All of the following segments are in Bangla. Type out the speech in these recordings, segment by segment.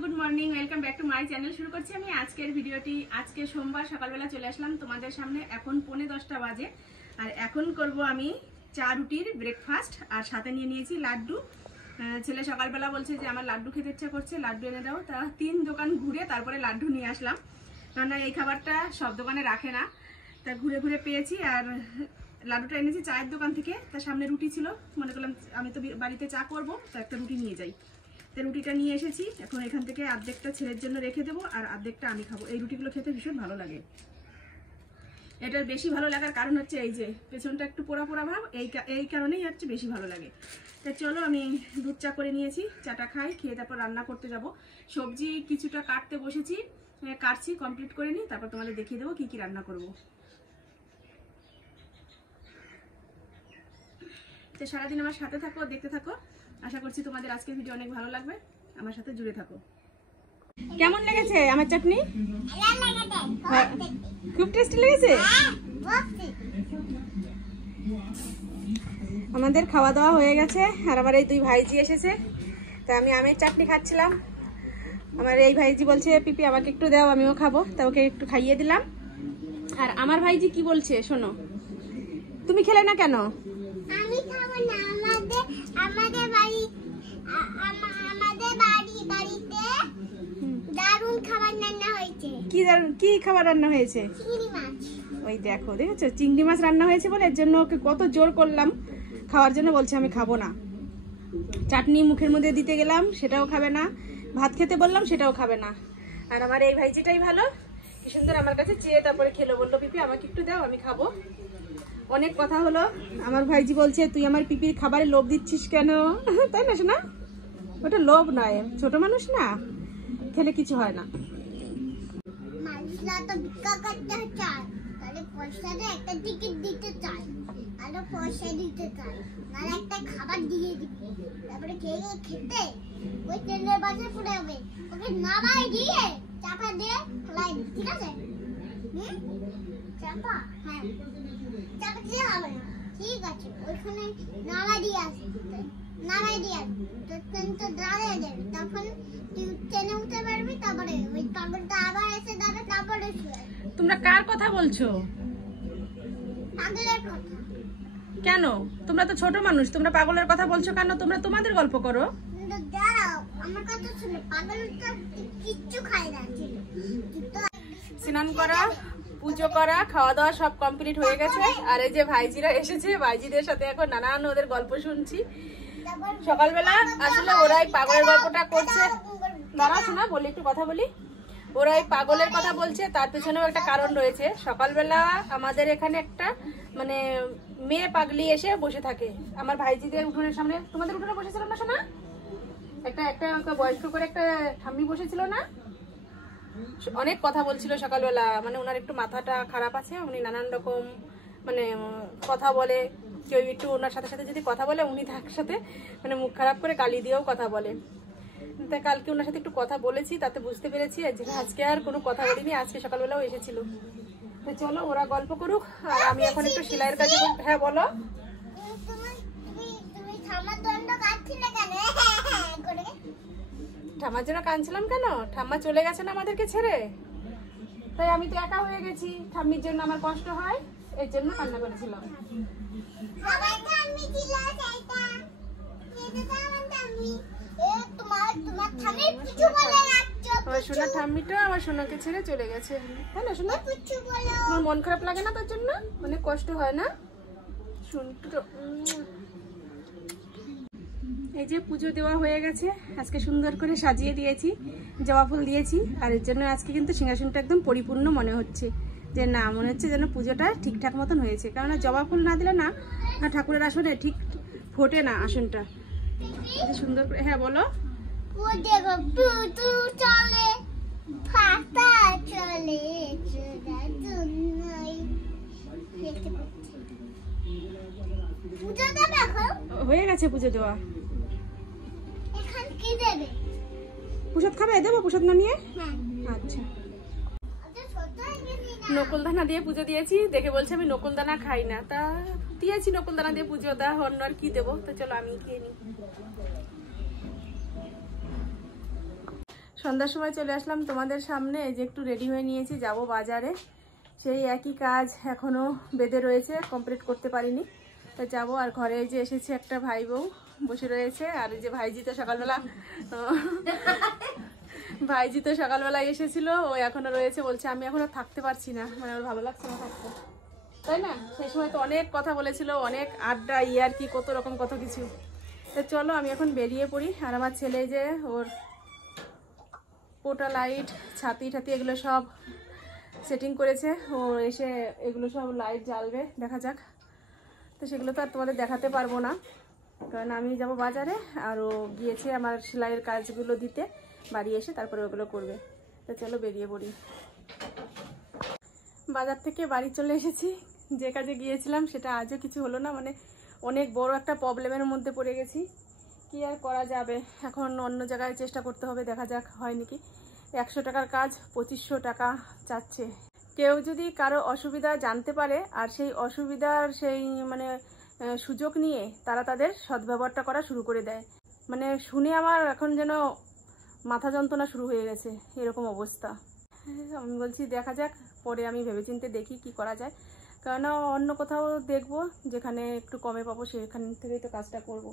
Good morning, welcome back to my channel. শুরু করছি আমি আজকের ভিডিওটি। আজকে সোমবার সকালবেলা চলে আসলাম তোমাদের সামনে। এখন 9:45 বাজে আর এখন করব আমি চা রুটির ব্রেকফাস্ট আর সাথে নিয়ে নিয়েছি লাড্ডু। ছেলে সকালবেলা বলছে যে আমার লাড্ডু খেতে ইচ্ছা করছে, লাড্ডু এনে দাও। তা 3 দোকান ঘুরে তারপরে লাড্ডু নিয়ে আসলাম, কেননা এই খাবারটা সব দোকানে রাখে না। তা ঘুরে ঘুরে পেয়েছি আর লাড্ডুটা এনেছি চায়ের দোকান থেকে। তার সামনে রুটি ছিল, মনে করলাম আমি তো বাড়িতে চা করবো, তো একটা রুটি নিয়ে যাই। তো রুটিটা নিয়ে এসেছি। এখন এখান থেকে অর্ধেকটা ছেলের জন্য রেখে দেবো আর অর্ধেকটা আমি খাবো। এই রুটিগুলো খেতে ভীষণ ভালো লাগে। এটার বেশি ভালো লাগার কারণ হচ্ছে এই যে পেছনটা একটু পোড়া পোড়া ভাব, এই কারণেই হচ্ছে বেশি ভালো লাগে। তা চলো আমি দুধ চা করে নিয়েছি, চাটা খাই, খেয়ে তারপর রান্না করতে যাব। সবজি কিছুটা কাটতে বসেছি, কাটছি, কমপ্লিট করে নিই, তারপর তোমাদের দেখিয়ে দেবো কি কি রান্না করব। তো সারাদিন আমার সাথে থাকো, দেখতে থাকো। আশা করছি তোমাদের আজকের ভিডিও অনেক ভালো লাগবে, আমার সাথে জুড়ে থাকো। কেমন লেগেছে আমার চাটনি? খুব টেস্টি লেগেছে। আমাদের খাওয়া দাওয়া হয়ে গেছে আর আমার এই দুই ভাইজি এসেছে। তা আমি আমের চাটনি খাচ্ছিলাম। আমার এই ভাইজি বলছে পিপি আমাকে একটু দাও, আমিও খাবো। তা ওকে একটু খাইয়ে দিলাম। আর আমার ভাইজি কি বলছে শোনো। তুমি খেলে না কেন? আমি খাবো না। আমাদের বাড়িতে দারুণ খাবার রান্না হয়েছে। কি খাবার রান্না হয়েছে? চিংড়ি মাছ। ওই দেখেছো চিংড়ি মাছ রান্না হয়েছে বলে এর জন্য ওকে কত জোর করলাম খাওয়ার জন্য, বলছে আমি খাবো না। চাটনি মুখের মধ্যে দিতে গেলাম, সেটাও খাবে না। ভাত খেতে বললাম, সেটাও খাবে না। আর আমার এই ভাইজিটাই ভালো, কি সুন্দর আমার কাছে চেয়ে তারপরে খেলো, বললো পিপি আমাকে একটু দাও, আমি খাবো। অনেক কথা হলো। আমার ভাইজি বলছে তুই আমার পিপির খাবারে লোভ দিচ্ছিস কেন? তাই না শোনা? ওটা লোভ নয়, ছোট মানুষ না, খেলে কিছু হয় না। মাছলা তো ভিক্ষা করতে চায়, তাহলে পয়সা দিয়ে একটা টিকিট দিতে চায়, আরো পয়সা দিতে চায়, আর একটা খাবার দিয়ে দিবে। তারপরে খেতে ওই তেলের বাজার পড়ে যাবে, ওকে নামাই দিয়ে চাপা দিয়ে ফেলাই দিবে। ঠিক আছে? চাপা, হ্যাঁ চাপা দিয়ে হবে না। ঠিক আছে, ওইখানে নামাই দিয়ে আসবে, নামাই দিয়ে আসবে, তো দাঁড়িয়ে যাবে। তখন তুই ট্রেনে উঠতে পারবি, তারপরে ওই পাগলটা আবার এসে দাঁড়াবে, তারপরে তোমরা কার কথা বলছো? পাগলের কথা। কেন? তোমরা তো ছোট মানুষ, তোমরা পাগলের কথা বলছো কেন? তোমরা তোমাদের গল্প করো। দাঁড়াও, আমার কথা শুনে। পাগলটা কিচ্ছু খায় না। স্নান করা, পুজো করা, খাওয়া দাওয়া সব কমপ্লিট হয়ে গেছে। আর এই যে ভাইজিরা এসেছে, ভাইজিদের সাথে এখন নানান ওদের গল্প শুনছি। সকালবেলা আসলে ওরা এই পাগলের গল্পটা করছে। দাঁড়া শোনা, বলি একটু কথা বলি। ওরা এই পাগলের কথা বলছে, তার পেছনেও একটা কারণ রয়েছে। সকালবেলা আমাদের এখানে একটা মানে মেয়ে পাগলি এসে বসে থাকে আমার ভাইজিদের উঠোনের সামনে। তোমাদের উঠোনে বসেছিল না শোনা? একটা বয়স্ক করে একটা ঠাম্মি বসেছিল না? অনেক কথা বলছিল সকালবেলা। মানে ওনার একটু মাথাটা খারাপ আছে, উনি নানান রকম মানে কথা বলে। কেউ একটু ওনার সাথে সাথে যদি কথা বলে, উনি তার সাথে মানে মুখ খারাপ করে গালি দিয়েও কথা বলে। তাই কালকে ওনার সাথে একটু কথা বলেছি, তাতে বুঝতে পেরেছি আজকে আর কোনো কথা বলিনি। আজকে সকালবেলাও এসেছিল। তো চলো ওরা গল্প করুক আর আমি এখন একটু সেলাইয়ের কাজে। হ্যাঁ বলো। ঠাম্মার জন্য কাঁদছিলাম কেন? ঠাম্মা চলে গেছে না আমাদেরকে ছেড়ে, তাই আমি তো একা হয়ে গেছি। ঠাম্মির জন্য আমার কষ্ট হয়, এর জন্য কান্না করেছিলাম। সোনার ঠাম্মিটা আমার সোনাকে ছেড়ে চলে গেছে, তাই না সোনা? তোমার মন খারাপ লাগে না তার জন্য? অনেক কষ্ট হয় না? এই যে পুজো দেওয়া হয়ে গেছে, আজকে সুন্দর করে সাজিয়ে দিয়েছি, জবা ফুল দিয়েছি। আর এর জন্য আজকে কিন্তু সিংহাসনটা একদম পরিপূর্ণ মনে হচ্ছে, যে না মনে হচ্ছে যেন পুজোটা ঠিকঠাক মতন হয়েছে। কেননা জবা ফুল না দিলে না ঠাকুরের আসনে ঠিক ফোটে না আসনটা। সুন্দর করে। হ্যাঁ বলো। হয়ে গেছে পুজো দেওয়া। প্রসাদ খাবে? দেবো প্রসাদ নামিয়ে? আচ্ছা। নকুলদানা দিয়ে পুজো দিয়েছি, দেখে বলছে আমি নকুলদানা খাই না। তা দিয়েছি নকুলদানা দিয়ে পুজো, অন্য আর কি দেবো। তো চলো আমি খেয়ে নিই। সন্ধ্যার সময় চলে আসলাম তোমাদের সামনে। এই যে একটু রেডি হয়ে নিয়েছি, যাব বাজারে। সেই একই কাজ এখনও বেঁধে রয়েছে, কমপ্লিট করতে পারিনি। তো যাবো। আর ঘরে যে এসেছে একটা ভাই বউ বসে রয়েছে। আর এই যে ভাইজি তো সকালবেলায় এসেছিল, ও এখনো রয়েছে। বলছে আমি এখনো থাকতে পারছি না, মানে ওর ভালো লাগছে না থাকতে, তাই না? সেই সময় তো অনেক কথা বলেছিল, অনেক আড্ডা, ইয়ার কি কত রকম কত কিছু। তো চলো আমি এখন বেরিয়ে পড়ি। আর আমার ছেলে যে ওর পোটা লাইট, ছাতি ঠাতি এগুলো সব সেটিং করেছে, ও এসে এগুলো সব লাইট জ্বালবে, দেখা যাক। তো সেগুলো তো আর তোমাদের দেখাতে পারবো না, কারণ আমি যাব বাজারে। আর ও গিয়েছে আমার সেলাইয়ের কাজগুলো দিতে, বাড়ি এসে তারপরে ওগুলো করবে। তো চলো বেরিয়ে পড়ি। বাজার থেকে বাড়ি চলে এসেছি। যে কাজে গিয়েছিলাম সেটা আজও কিছু হলো না, মানে অনেক বড় একটা প্রবলেমের মধ্যে পড়ে গেছি। কি আর করা যাবে, এখন অন্য জায়গায় চেষ্টা করতে হবে, দেখা যাক হয় নাকি। 100 টাকার কাজ 2500 টাকা চাচ্ছে। কেউ যদি কারো অসুবিধা জানতে পারে আর সেই অসুবিধার সেই মানে সুযোগ নিয়ে তারা তাদের সদ্ব্যবহারটা করা শুরু করে দেয়, মানে শুনে আমার এখন যেন মাথা যন্ত্রণা শুরু হয়ে গেছে, এরকম অবস্থা। আমি বলছি দেখা যাক, পরে আমি ভেবেচিন্তে দেখি কি করা যায়। কারণ অন্য কোথাও দেখবো যেখানে একটু কমে পাবো, সেখান থেকেই তো কাজটা করব।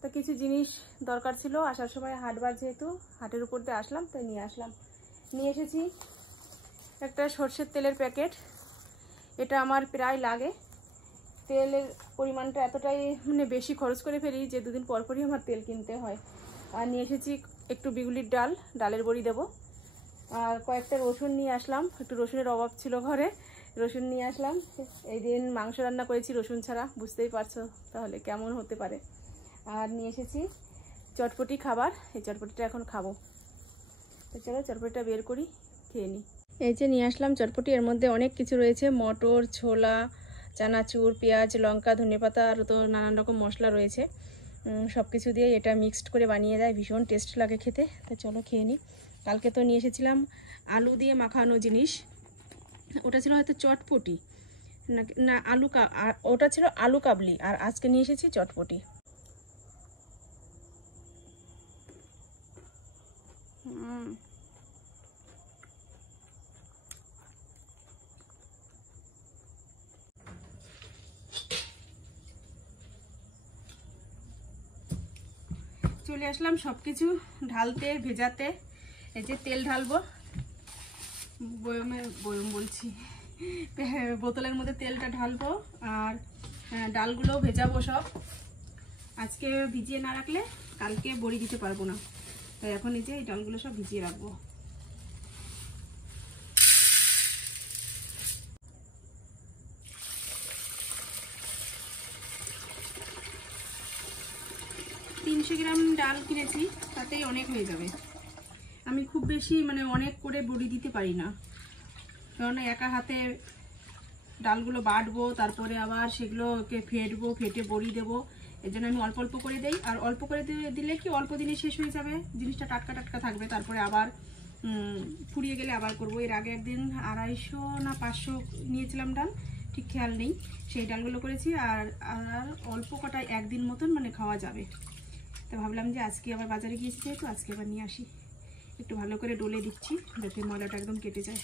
তো কিছু জিনিস দরকার ছিল, আসার সময় হাটবার, যেহেতু হাটের উপর দিয়ে আসলাম তাই নিয়ে এসেছি একটা সর্ষের তেলের প্যাকেট। এটা আমার প্রায় লাগে। তেলের পরিমাণটা এতটাই মানে বেশি খরচ করে ফেলি যে 2 দিন পরপরই আমার তেল কিনতে হয়। আর নিয়ে এসেছি একটু বিগুলির ডালের বড়ি দেবো। আর কয়েকটা রসুন নিয়ে আসলাম, একটু রসুনের অভাব ছিল ঘরে, রসুন নিয়ে আসলাম। এই দিন মাংস রান্না করেছি রসুন ছাড়া, বুঝতেই পারছো তাহলে কেমন হতে পারে। আর নিয়ে এসেছি চটপটি খাবার, এই চটপটিটা এখন খাবো। তো চলো চটপটিটা বের করি, খেয়ে নিই। এই যে নিয়ে আসলাম চটপটি, এর মধ্যে অনেক কিছু রয়েছে, মটর, ছোলা, চানাচুর, পেঁয়াজ, লঙ্কা, ধনেপাতা, আর তো নানান রকম মশলা রয়েছে। সব কিছু দিয়ে এটা মিক্সড করে বানিয়ে দেয়, ভীষণ টেস্ট লাগে খেতে। তো চলো খেয়ে নিই। কালকে তো নিয়ে এসেছিলাম আলু দিয়ে মাখানো জিনিস, ওটা ছিল হয়তো চটপটি না ওটা ছিল আলু কাবলি। আর আজকে নিয়ে এসেছি চটপটি। চলে আসলাম সব কিছু ঢালতে, ভেজাতে। এই যে তেল ঢালবো, বয়ম বলছি, বোতলের মধ্যে তেলটা ঢালবো। আর ডালগুলো ভেজাবো সব। আজকে ভিজিয়ে না রাখলে কালকে বড়ি দিতে পারবো না, তাই এখন এই যে এই ডালগুলো সব ভিজিয়ে রাখবো। গ্রাম ডাল কিনেছি, তাতেই অনেক হয়ে যাবে। আমি খুব বেশি মানে অনেক করে বড়ি দিতে পারি না, কারণ একা হাতে ডালগুলো বাটবো, তারপরে আবার সেগুলোকে ফেটে বড়ি দেবো। এর জন্য আমি অল্প অল্প করে দিই। আর অল্প করে দিলে কি অল্প দিনে শেষ হয়ে যাবে, জিনিসটা টাটকা টাটকা থাকবে। তারপরে আবার ফুরিয়ে গেলে আবার করবো। এর আগে একদিন 250 না 500 নিয়েছিলাম ডাল, ঠিক খেয়াল নেই, সেই ডালগুলো করেছি। আর অল্প কটায় একদিন মতন মানে খাওয়া যাবে। তো ভাবলাম যে আজকে আবার বাজারে গিয়েছি, যেহেতু আজকে আবার নিয়ে আসি। একটু ভালো করে ডলে দিচ্ছি যাতে ময়লাটা একদম কেটে যায়।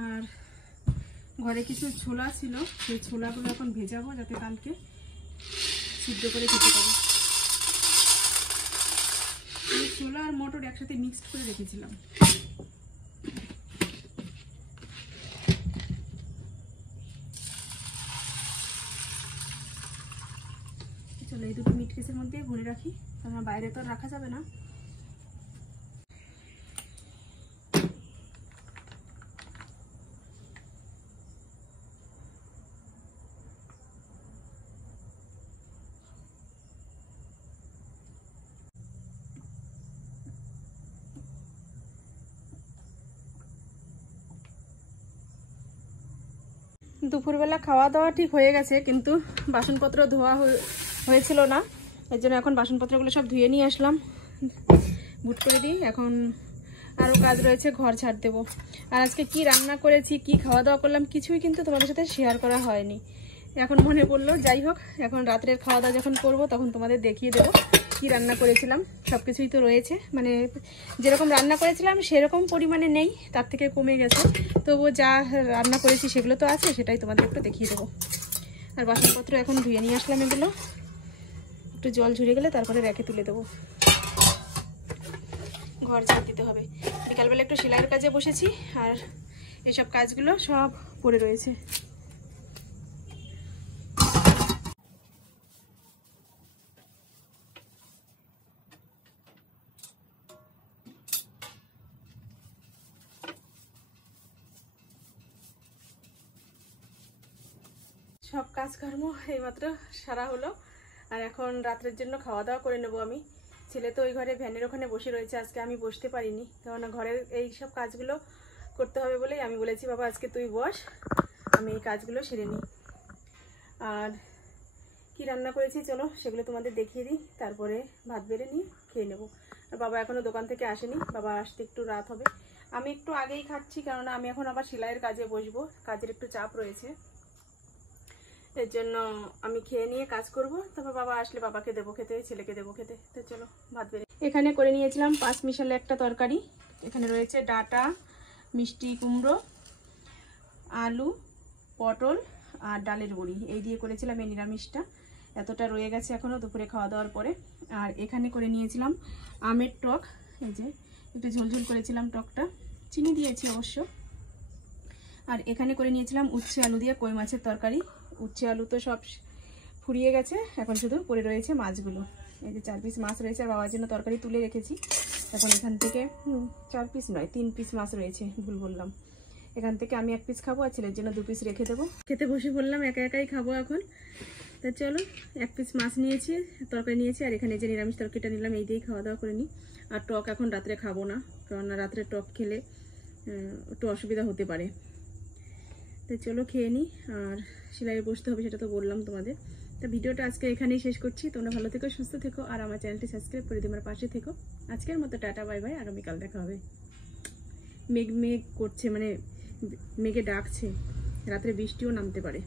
আর ঘরে কিছু ছোলা ছিল, সেই ছোলাগুলো এখন ভেজাবো যাতে কালকে সিদ্ধ করে খেতে পারি। ছোলা আর মটর একসাথে মিক্সড করে রেখেছিলাম। চলো এই দুটো মিট কেসের মধ্যে ভরে রাখি, কারণ বাইরে তো রাখা যাবে না। দুপুরবেলা খাওয়া দাওয়া ঠিক হয়ে গেছে, কিন্তু বাসনপত্র ধোয়া হয়েছিল না, এর জন্য এখন বাসনপত্রগুলো সব ধুয়ে নিয়ে আসলাম। বুট করে দিই, এখন আরও কাজ রয়েছে, ঘর ঝাড় দেবো। আর আজকে কি রান্না করেছি, কি খাওয়া দাওয়া করলাম, কিছুই কিন্তু তোমাদের সাথে শেয়ার করা হয়নি। এখন মনে পড়লো, যাই হোক, এখন রাত্রের খাওয়া দাওয়া যখন করবো তখন তোমাদের দেখিয়ে দেবো। কি রান্না করেছিলাম সব কিছুই তো রয়েছে, মানে যেরকম রান্না করেছিলাম সেরকম পরিমাণে নেই, তার থেকে কমে গেছে। তবুও যা রান্না করেছি সেগুলো তো আছে, সেটাই তোমাদের একটু দেখিয়ে দেবো। আর বাসনপত্র এখন ধুয়ে নিয়ে আসলাম, এগুলো একটু জল ঝরে গেলে তারপরে রেখে তুলে দেবো। ঘর ঝাড় দিতে হবে। বিকালবেলা একটু সেলাইয়ের কাজে বসেছি, আর এসব কাজগুলো সব পড়ে রয়েছে। সব কাজকর্ম এইমাত্র সারা হলো, আর এখন রাত্রের জন্য খাওয়া দাওয়া করে নেবো আমি। ছেলে তো ওই ঘরে ভ্যানের ওখানে বসে রয়েছে, আজকে আমি বসতে পারিনি, কারণ ঘরের এই সব কাজগুলো করতে হবে বলেই আমি বলেছি বাবা আজকে তুই বস, আমি এই কাজগুলো সেরে নিই। আর কি রান্না করেছি চলো সেগুলো তোমাদের দেখিয়ে দিই, তারপরে ভাত বেড়ে নিয়ে খেয়ে নেবো। আর বাবা এখনও দোকান থেকে আসেনি, বাবা আসতে একটু রাত হবে। আমি একটু আগেই খাচ্ছি, কারণ আমি এখন আবার সেলাইয়ের কাজে বসবো, কাজের একটু চাপ রয়েছে, এর জন্য আমি খেয়ে নিয়ে কাজ করব, তারপর বাবা আসলে বাবাকে দেবো খেতে, ছেলেকে দেবো খেতে। তো চলো ভাত বেড়ে। এখানে করে নিয়েছিলাম 5 মিশালে একটা তরকারি। এখানে রয়েছে ডাঁটা, মিষ্টি কুমড়ো, আলু, পটল আর ডালের বড়ি, এই দিয়ে করেছিলাম এই নিরামিষটা। এতটা রয়ে গেছে এখনও দুপুরে খাওয়া দাওয়ার পরে। আর এখানে করে নিয়েছিলাম আমের টক, এই যে একটু ঝোলঝোল করেছিলাম টকটা, চিনি দিয়েছি অবশ্য। আর এখানে করে নিয়েছিলাম উচ্ছে আলু দিয়ে কই মাছের তরকারি। উচ্ছে আলু তো সব ফুরিয়ে গেছে, এখন শুধু পড়ে রয়েছে মাছগুলো। এই যে 4 পিস মাছ রয়েছে, আর বাবার জন্য তরকারি তুলে রেখেছি। এখন এখান থেকে 4 পিস নয় 3 পিস মাছ রয়েছে, ভুল বললাম। এখান থেকে আমি 1 পিস খাবো, আর ছেলের জন্য 2 পিস রেখে দেবো। খেতে বসে বললাম একা একাই খাবো এখন। তা চলো 1 পিস মাছ নিয়েছি, তরকারি নিয়েছি, আর এখানে যে নিরামিষ তরকারিটা নিলাম, এই দিয়েই খাওয়া দাওয়া করে নিই। আর টক এখন রাত্রে খাবো না, কারণ রাত্রে টক খেলে একটু অসুবিধা হতে পারে। তো চলো খেয়ে নিই, আর সেলাই বসতে হবে সেটা তো বললাম তোমাদের। তো ভিডিওটা আজকে এখানেই শেষ করছি। তোমরা ভালো থেকো, সুস্থ থেকো, আর আমার চ্যানেলটি সাবস্ক্রাইব করে দিয়ে আমার পাশে থেকো। আজকের মতো টাটা বাই বাই, আগামীকাল দেখা হবে। মেঘ মেঘ করছে, মানে মেঘে ডাকছে, রাত্রে বৃষ্টিও নামতে পারে।